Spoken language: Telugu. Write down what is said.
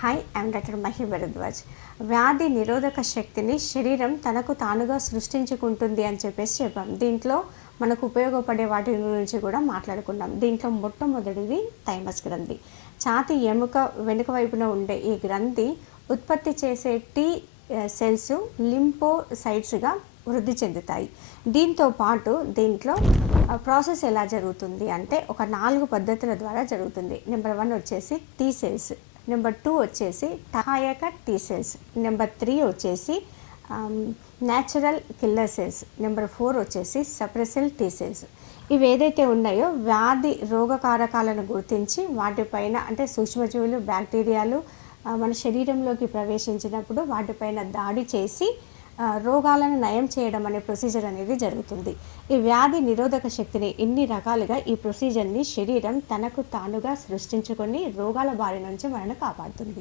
Hi I'm doctor Mahi Bharadwaj. వ్యాధి నిరోధక శక్తిని శరీరం తనకు తానుగా సృష్టించుకుంటుంది అని చెప్పేసి చెప్పాం. దీంట్లో మనకు ఉపయోగపడే వాటి గురించి కూడా మాట్లాడుకున్నాం. దీంట్లో మొట్టమొదటిది థైమస్ గ్రంథి. ఛాతి ఎముక వెనుక వైపున ఉండే ఈ గ్రంథి ఉత్పత్తి చేసే టీ సెల్స్ లింపో సైట్స్గా వృద్ధి చెందుతాయి. దీంతో పాటు దీంట్లో ప్రాసెస్ ఎలా జరుగుతుంది అంటే ఒక నాలుగు పద్ధతుల ద్వారా జరుగుతుంది. నెంబర్ వన్ వచ్చేసి టీ సెల్స్. నెంబర్ టూ వచ్చేసి సహాయక టీ సెల్స్ నెంబర్ త్రీ వచ్చేసి natural killer cells number four వచ్చేసి సప్రెసిల్ టీ సెల్స్ ఇవి ఏదైతే ఉన్నాయో వ్యాధి రోగకారకాలను గుర్తించి వాటిపైన అంటే సూక్ష్మజీవులు బ్యాక్టీరియాలు మన శరీరంలోకి ప్రవేశించినప్పుడు వాటిపైన దాడి చేసి రోగాలను నయం చేయడం అనే ప్రొసీజర్ అనేది జరుగుతుంది. ఈ వ్యాధి నిరోధక శక్తిని ఇన్ని రకాలుగా ఈ ప్రొసీజర్ని శరీరం తనకు తానుగా సృష్టించుకొని రోగాల బారి నుంచి మనల్ని కాపాడుతుంది.